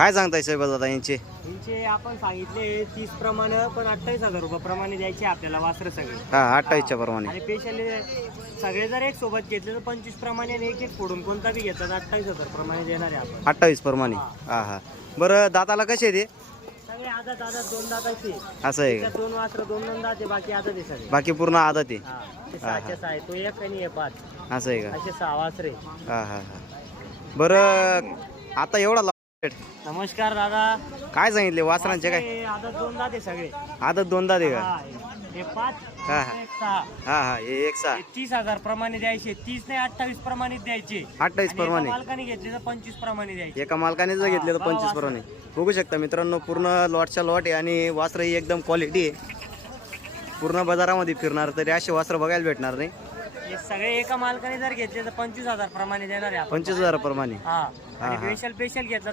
काय सांगताय साहेब दादा यांचे? यांचे आपण सांगितले तीस प्रमाणे पण अठ्ठावीस हजार रुपये प्रमाणे द्यायचे आपल्याला वासरं सगळे. हा अठ्ठावीसच्या प्रमाणे. आणि स्पेशली सगळे जर एक सोबत घेतले तर पंचवीस प्रमाणे आणि एक एक फोडून कोणता बी घेतला तर अठ्ठावीस हजार प्रमाणे देणार आहे आपण. अठ्ठावीस प्रमाणे. हा. हा बरं दाताला कसे ते सगळे दोन दाताचे. असं आहे का? दोन वासरं दोन दोन दाते बाकी आहे सगळे. बाकी पूर्ण आदत आहे? हा. ते सहाच्या सहा आहे तो एक आणि हे पाच. असं आहे का? असे सहा वासरे हा हा हा. बरं आता एवढा नमस्कार दादा. काय सांगितले? वासरांचे काय? वासरे आदत दोन दाते सगळे. आदत दोनदा दे का? हा, पाच हा, हा. एक सहा. हा हा हे एक सहा. हे तीस हजार प्रमाणे द्यायचे. तीस नाही अठ्ठावीस प्रमाणे द्यायचे. अठ्ठावीस आणि एका प्रमाणे. मालकाने घेतले तर पंचवीस प्रमाणे द्यायचे. एका मालकाने जर घेतले तर हा, पंचवीस. प्रमाणे. बघू शकता मित्रांनो पूर्ण लॉटच्या लॉट आहे आणि वासरं ही एकदम क्वालिटी आहे. पूर्ण बाजारामध्ये फिरणार तरी असे वासरं बघायला भेटणार नाही. हे सगळे एका मालकाने जर घेतले तर पंचवीस हजार प्रमाणे देणार आहे आपण. पंचवीस हजाराप्रमाणे हा. हा, आणि हा. स्पेशल स्पेशल घेतलं